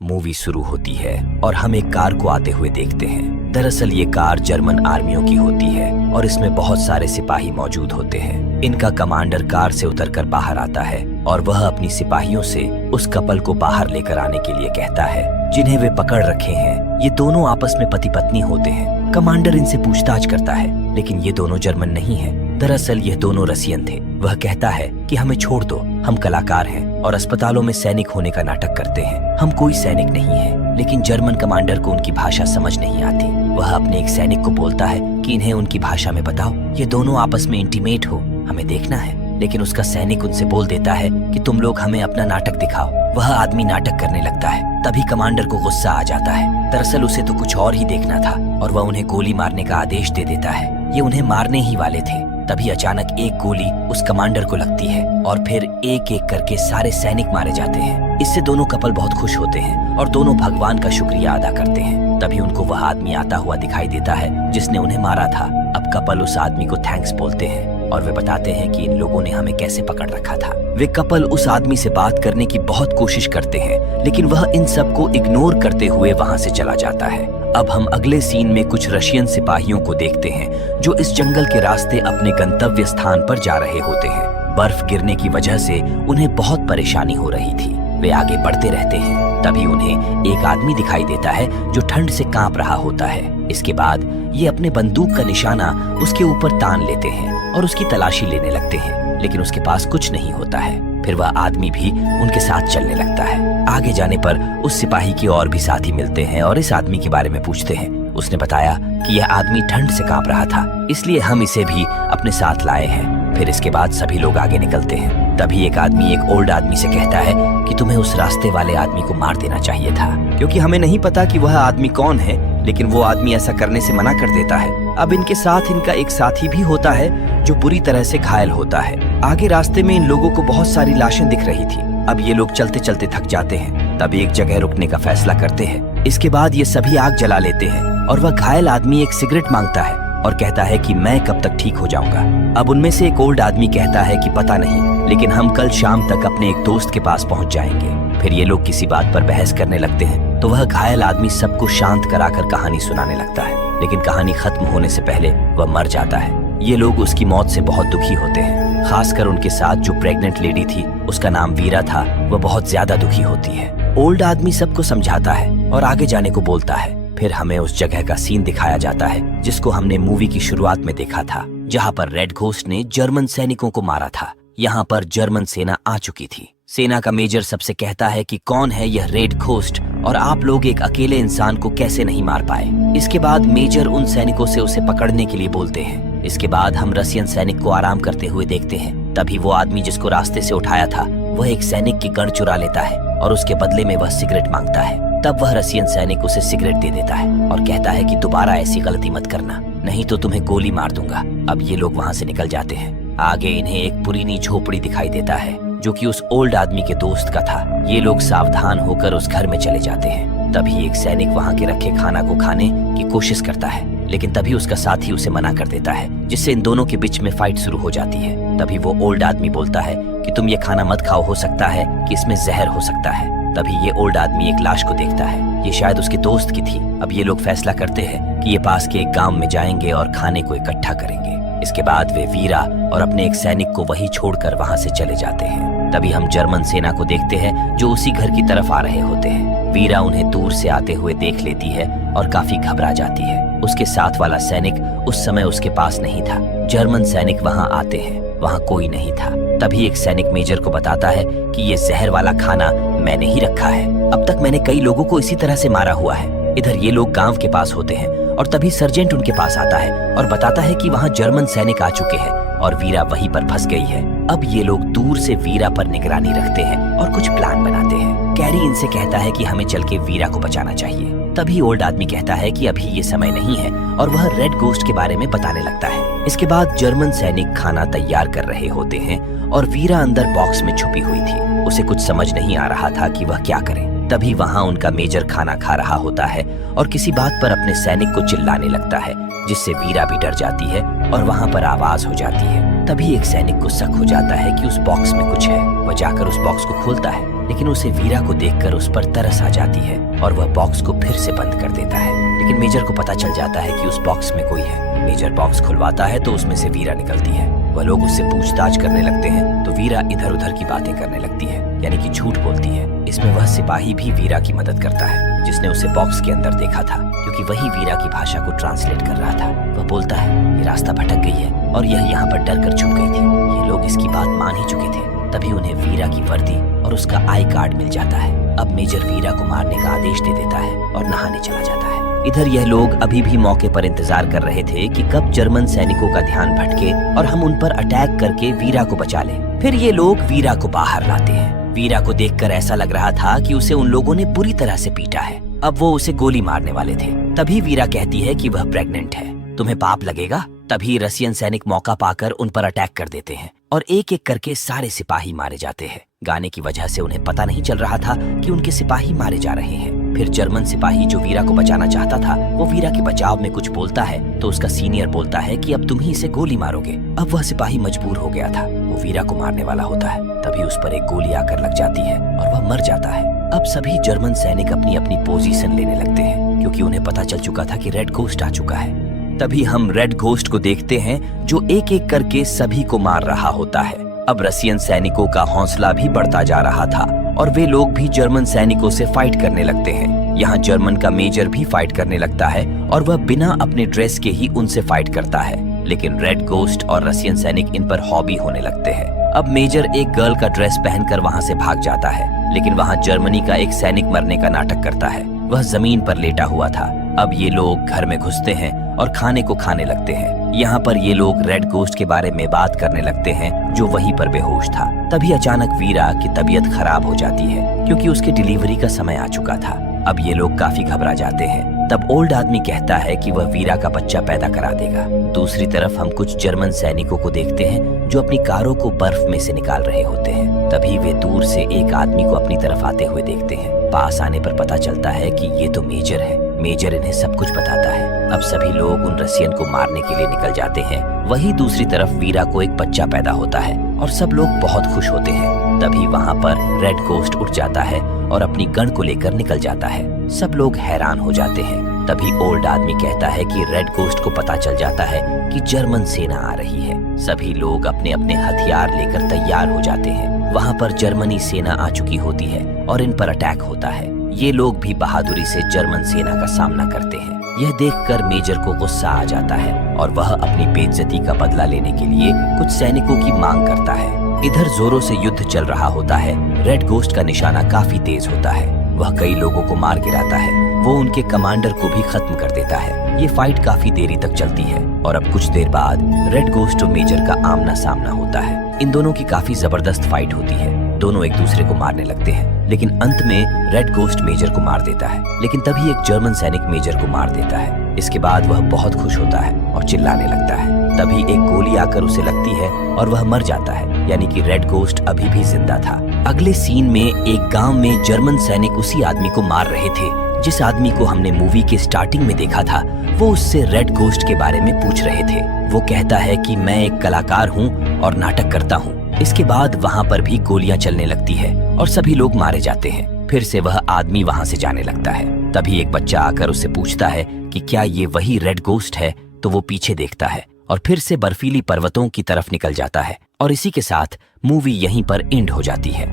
Movie शुरू होती है और हम एक कार को आते हुए देखते हैं। दरअसल ये कार जर्मन आर्मियों की होती है और इसमें बहुत सारे सिपाही मौजूद होते हैं। इनका कमांडर कार से उतरकर बाहर आता है और वह अपनी सिपाहियों से उस कपल को बाहर लेकर आने के लिए कहता है, जिन्हें वे पकड़ रखे हैं। ये दोनों आपस में पति पत्नी होते हैं। कमांडर इनसे पूछताछ करता है, लेकिन ये दोनों जर्मन नहीं हैं। दरअसल यह दोनों रसियन थे। वह कहता है कि हमें छोड़ दो, हम कलाकार हैं और अस्पतालों में सैनिक होने का नाटक करते हैं। हम कोई सैनिक नहीं है। लेकिन जर्मन कमांडर को उनकी भाषा समझ नहीं आती। वह अपने एक सैनिक को बोलता है कि इन्हें उनकी भाषा में बताओ, ये दोनों आपस में इंटीमेट हो, हमें देखना है। लेकिन उसका सैनिक उनसे बोल देता है कि तुम लोग हमें अपना नाटक दिखाओ। वह आदमी नाटक करने लगता है। तभी कमांडर को गुस्सा आ जाता है। दरअसल उसे तो कुछ और ही देखना था और वह उन्हें गोली मारने का आदेश दे देता है। ये उन्हें मारने ही वाले थे। तभी अचानक एक गोली उस कमांडर को लगती है और फिर एक एक करके सारे सैनिक मारे जाते हैं। इससे दोनों कपल बहुत खुश होते हैं और दोनों भगवान का शुक्रिया अदा करते हैं। तभी उनको वह आदमी आता हुआ दिखाई देता है जिसने उन्हें मारा था। अब कपल उस आदमी को थैंक्स बोलते हैं और वे बताते हैं कि इन लोगों ने हमें कैसे पकड़ रखा था। वे कपल उस आदमी से बात करने की बहुत कोशिश करते हैं, लेकिन वह इन सबको इग्नोर करते हुए वहां से चला जाता है। अब हम अगले सीन में कुछ रशियन सिपाहियों को देखते हैं जो इस जंगल के रास्ते अपने गंतव्य स्थान पर जा रहे होते हैं। बर्फ गिरने की वजह से उन्हें बहुत परेशानी हो रही थी। वे आगे बढ़ते रहते हैं। तभी उन्हें एक आदमी दिखाई देता है जो ठंड से कांप रहा होता है। इसके बाद ये अपने बंदूक का निशाना उसके ऊपर तान लेते हैं और उसकी तलाशी लेने लगते हैं, लेकिन उसके पास कुछ नहीं होता है। फिर वह आदमी भी उनके साथ चलने लगता है। आगे जाने पर उस सिपाही के और भी साथी मिलते हैं और इस आदमी के बारे में पूछते हैं। उसने बताया कि यह आदमी ठंड से कांप रहा था, इसलिए हम इसे भी अपने साथ लाए हैं। फिर इसके बाद सभी लोग आगे निकलते हैं। तभी एक आदमी एक ओल्ड आदमी से कहता है कि तुम्हें उस रास्ते वाले आदमी को मार देना चाहिए था, क्योंकि हमें नहीं पता कि वह आदमी कौन है, लेकिन वो आदमी ऐसा करने से मना कर देता है। अब इनके साथ इनका एक साथी भी होता है जो बुरी तरह से घायल होता है। आगे रास्ते में इन लोगों को बहुत सारी लाशें दिख रही थी। अब ये लोग चलते चलते थक जाते हैं। तब एक जगह रुकने का फैसला करते हैं। इसके बाद ये सभी आग जला लेते हैं और वह घायल आदमी एक सिगरेट मांगता है और कहता है कि मैं कब तक ठीक हो जाऊंगा। अब उनमें से एक ओल्ड आदमी कहता है कि पता नहीं, लेकिन हम कल शाम तक अपने एक दोस्त के पास पहुंच जाएंगे। फिर ये लोग किसी बात पर बहस करने लगते हैं तो वह घायल आदमी सबको शांत कराकर कहानी सुनाने लगता है, लेकिन कहानी खत्म होने से पहले वह मर जाता है। ये लोग उसकी मौत से बहुत दुखी होते हैं। खासकर उनके साथ जो प्रेग्नेंट लेडी थी, उसका नाम वीरा था, वह बहुत ज्यादा दुखी होती है। ओल्ड आदमी सबको समझाता है और आगे जाने को बोलता है। फिर हमें उस जगह का सीन दिखाया जाता है जिसको हमने मूवी की शुरुआत में देखा था, जहाँ पर रेड घोस्ट ने जर्मन सैनिकों को मारा था। यहाँ पर जर्मन सेना आ चुकी थी। सेना का मेजर सबसे कहता है कि कौन है यह रेड घोस्ट और आप लोग एक अकेले इंसान को कैसे नहीं मार पाए। इसके बाद मेजर उन सैनिकों से उसे पकड़ने के लिए बोलते हैं। इसके बाद हम रसियन सैनिक को आराम करते हुए देखते हैं। तभी वो आदमी जिसको रास्ते से उठाया था, वह एक सैनिक की गन चुरा लेता है और उसके बदले में वह सिगरेट मांगता है। तब वह रसियन सैनिक उसे सिगरेट दे देता है और कहता है कि दोबारा ऐसी गलती मत करना, नहीं तो तुम्हें गोली मार दूंगा। अब ये लोग वहाँ से निकल जाते हैं। आगे इन्हें एक पुरानी झोपड़ी दिखाई देता है जो कि उस ओल्ड आदमी के दोस्त का था। ये लोग सावधान होकर उस घर में चले जाते हैं। तभी एक सैनिक वहाँ के रखे खाना को खाने की कोशिश करता है, लेकिन तभी उसका साथी उसे मना कर देता है, जिससे इन दोनों के बीच में फाइट शुरू हो जाती है। तभी वो ओल्ड आदमी बोलता है कि तुम ये खाना मत खाओ, हो सकता है कि इसमें जहर हो सकता है। तभी ये ओल्ड आदमी एक लाश को देखता है। ये शायद उसके दोस्त की थी। अब ये लोग फैसला करते हैं कि ये पास के एक गांव में जाएंगे और खाने को इकट्ठा करेंगे। इसके बाद वे वीरा और अपने एक सैनिक को वहीं छोड़कर वहां से चले जाते हैं। तभी हम जर्मन सेना को देखते हैं जो उसी घर की तरफ आ रहे होते हैं। वीरा उन्हें दूर से आते हुए देख लेती है और काफी घबरा जाती है। उसके साथ वाला सैनिक उस समय उसके पास नहीं था। जर्मन सैनिक वहां आते हैं, वहां कोई नहीं था। तभी एक सैनिक मेजर को बताता है कि ये जहर वाला खाना मैंने ही रखा है। अब तक मैंने कई लोगों को इसी तरह से मारा हुआ है। इधर ये लोग गांव के पास होते हैं और तभी सर्जेंट उनके पास आता है और बताता है कि वहां जर्मन सैनिक आ चुके हैं और वीरा वहीं पर फंस गई है। अब ये लोग दूर से वीरा पर निगरानी रखते हैं और कुछ प्लान बनाते हैं। कैरी इनसे कहता है कि हमें चल के वीरा को बचाना चाहिए। तभी ओल्ड आदमी कहता है कि अभी ये समय नहीं है और वह रेड घोस्ट के बारे में बताने लगता है। इसके बाद जर्मन सैनिक खाना तैयार कर रहे होते हैं और वीरा अंदर बॉक्स में छुपी हुई थी। उसे कुछ समझ नहीं आ रहा था कि वह क्या करे। तभी वहाँ उनका मेजर खाना खा रहा होता है और किसी बात पर अपने सैनिक को चिल्लाने लगता है, जिससे वीरा भी डर जाती है और वहाँ पर आवाज हो जाती है। तभी एक सैनिक को शक हो जाता है कि उस बॉक्स में कुछ है। वह जाकर उस बॉक्स को खोलता है लेकिन उसे वीरा को देखकर उस पर तरस आ जाती है और वह बॉक्स को फिर से बंद कर देता है। लेकिन मेजर को पता चल जाता है कि उस बॉक्स में कोई है। मेजर बॉक्स खुलवाता है तो उसमें से वीरा निकलती है। वह लोग उससे पूछताछ करने लगते हैं तो वीरा इधर उधर की बातें करने लगती है, यानी कि झूठ बोलती है। इसमें वह सिपाही भी वीरा की मदद करता है जिसने उसे बॉक्स के अंदर देखा था, क्योंकि वही वीरा की भाषा को ट्रांसलेट कर रहा था। वह बोलता है ये रास्ता भटक गई है और यह यहाँ पर डर कर छुप गई थी। ये लोग इसकी बात मान ही चुके थे। तभी उन्हें वीरा की वर्दी और उसका आई कार्ड मिल जाता है। अब मेजर वीरा को मारने का आदेश दे देता है और नहाने चला जाता है। इधर यह लोग अभी भी मौके पर इंतजार कर रहे थे कि कब जर्मन सैनिकों का ध्यान भटके और हम उन पर अटैक करके वीरा को बचा लें। फिर ये लोग वीरा को बाहर लाते हैं। वीरा को देखकर ऐसा लग रहा था कि उसे उन लोगों ने बुरी तरह से पीटा है। अब वो उसे गोली मारने वाले थे। तभी वीरा कहती है कि वह प्रेग्नेंट है, तुम्हें पाप लगेगा। तभी रसियन सैनिक मौका पाकर उन पर अटैक कर देते हैं और एक एक करके सारे सिपाही मारे जाते हैं। गाने की वजह से उन्हें पता नहीं चल रहा था कि उनके सिपाही मारे जा रहे हैं। फिर जर्मन सिपाही जो वीरा को बचाना चाहता था वो वीरा के बचाव में कुछ बोलता है तो उसका सीनियर बोलता है कि अब तुम ही इसे गोली मारोगे। अब वह सिपाही मजबूर हो गया था, वो वीरा को मारने वाला होता है। तभी उस पर एक गोली आकर लग जाती है और वह मर जाता है। अब सभी जर्मन सैनिक अपनी अपनी पोजीशन लेने लगते हैं क्योंकि उन्हें पता चल चुका था कि रेड घोस्ट आ चुका है। तभी हम रेड घोस्ट को देखते हैं जो एक एक करके सभी को मार रहा होता है। अब रसियन सैनिकों का हौसला भी बढ़ता जा रहा था और वे लोग भी जर्मन सैनिकों से फाइट करने लगते हैं। यहाँ जर्मन का मेजर भी फाइट करने लगता है और वह बिना अपने ड्रेस के ही उनसे फाइट करता है। लेकिन रेड घोस्ट और रसियन सैनिक इन पर हॉबी होने लगते हैं। अब मेजर एक गर्ल का ड्रेस पहनकर वहाँ से भाग जाता है, लेकिन वहाँ जर्मनी का एक सैनिक मरने का नाटक करता है। वह जमीन पर लेटा हुआ था। अब ये लोग घर में घुसते हैं और खाने को खाने लगते हैं। यहाँ पर ये लोग रेड घोस्ट के बारे में बात करने लगते हैं जो वहीं पर बेहोश था। तभी अचानक वीरा की तबीयत खराब हो जाती है क्योंकि उसके डिलीवरी का समय आ चुका था। अब ये लोग काफी घबरा जाते हैं। तब ओल्ड आदमी कहता है कि वह वीरा का बच्चा पैदा करा देगा। दूसरी तरफ हम कुछ जर्मन सैनिकों को देखते हैं जो अपनी कारों को बर्फ में से निकाल रहे होते हैं। तभी वे दूर से एक आदमी को अपनी तरफ आते हुए देखते हैं। पास आने पर पता चलता है कि ये तो मेजर है। मेजर इन्हें सब कुछ बताता है। अब सभी लोग उन रसियन को मारने के लिए निकल जाते हैं। वहीं दूसरी तरफ वीरा को एक बच्चा पैदा होता है और सब लोग बहुत खुश होते हैं। तभी वहाँ पर रेड घोस्ट उठ जाता है और अपनी गन को लेकर निकल जाता है। सब लोग हैरान हो जाते हैं। तभी ओल्ड आदमी कहता है कि रेड घोस्ट को पता चल जाता है कि जर्मन सेना आ रही है। सभी लोग अपने अपने हथियार लेकर तैयार हो जाते हैं। वहाँ पर जर्मनी सेना आ चुकी होती है और इन पर अटैक होता है। ये लोग भी बहादुरी से जर्मन सेना का सामना करते हैं। यह देखकर मेजर को गुस्सा आ जाता है और वह अपनी बेइज्जती का बदला लेने के लिए कुछ सैनिकों की मांग करता है। इधर जोरों से युद्ध चल रहा होता है। रेड घोस्ट का निशाना काफी तेज होता है। वह कई लोगों को मार गिराता है। वो उनके कमांडर को भी खत्म कर देता है। ये फाइट काफी देरी तक चलती है और अब कुछ देर बाद रेड घोस्ट और मेजर का आमना सामना होता है। इन दोनों की काफी जबरदस्त फाइट होती है। दोनों एक दूसरे को मारने लगते हैं, लेकिन अंत में रेड घोस्ट मेजर को मार देता है। लेकिन तभी एक जर्मन सैनिक मेजर को मार देता है। इसके बाद वह बहुत खुश होता है और चिल्लाने लगता है। तभी एक गोली आकर उसे लगती है और वह मर जाता है, यानी कि रेड घोस्ट अभी भी जिंदा था। अगले सीन में एक गांव में जर्मन सैनिक उसी आदमी को मार रहे थे जिस आदमी को हमने मूवी के स्टार्टिंग में देखा था। वो उससे रेड घोस्ट के बारे में पूछ रहे थे। वो कहता है कि मैं एक कलाकार हूँ और नाटक करता हूँ। इसके बाद वहाँ पर भी गोलियां चलने लगती है और सभी लोग मारे जाते हैं। फिर से वह आदमी वहाँ से जाने लगता है। तभी एक बच्चा आकर उससे पूछता है कि क्या ये वही रेड घोस्ट है, तो वो पीछे देखता है और फिर से बर्फीली पर्वतों की तरफ निकल जाता है। और इसी के साथ मूवी यहीं पर एंड हो जाती है।